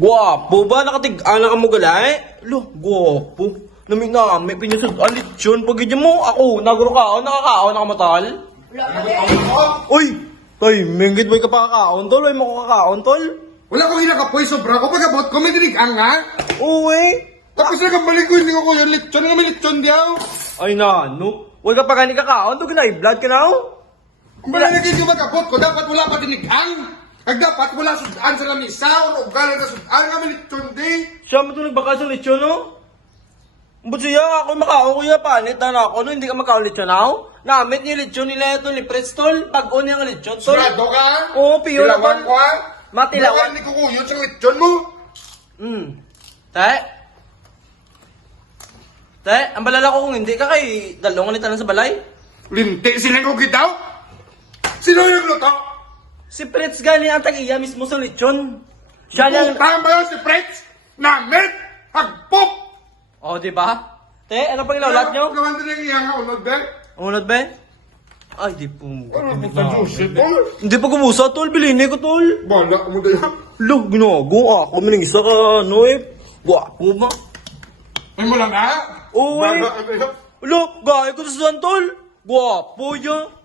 Gwapo ba? Nakatig-ana ka mo galay? Lo, gwapo. Nami na, may pinyasod alit yun. Pag ganyan mo, ako, naguro ka, nakakaon, nakamatal. Wala ka din. Uy! Tay, minggit mo ka pa kakaon, tol. Ay, mo kakaon, tol. Wala ko hinakapoy, sobra ko. Pagkabot ko, may dinig ang nga. Uy! Tapos na kambalik ko, hindi ko ko yung lechon. Nga may lechon diyaw. Ay, na, no? Huwag ka pa gani kakaon, to na blood ka na, oh. Kung wala naging yung magkabot ko, dapat wala pa dinig ang. Kag dapat wala sudan sa lamisa o ugalan na sudan nga lechon di. Siya mo ito nagbaka sa lechon, no? But siya, ako makaon ko panit na ako, no? Hindi ka makaon lechon, no? Namit ni lechon nila ito ni Prince, tol. Pag-on yung lechon, tol. Surado ka? Oo, piyo na Tilawan ba? ko ha? Matilawan. Baka ni kukuyot sa lechon mo. Hmm. Te? Te, ang balala ko kung hindi ka kay dalawang ni tanan sa balay. Linti silang ko gitaw? Sino yung luto? Si Prince gani ang tag-iya mismo sa lechon. Siya lang... Ba yun si Fritz? Namit! Hagpop! Oh, di ba? Te, ano pang inaulat nyo? Gawan din yung iyang unod, be. Unod ba? Ay, di po. Ano mo ka, Joseph? Oh, Hindi pa kumusa, tol. Bilhin ko, tol. Bala mo din. Lo, ginago ako. Mining isa ka, ano eh. Wapo ba? Ay mo lang ha? Oo, eh. Bala, ano yun? Lo, gaya ko sa tol. Gwapo yan.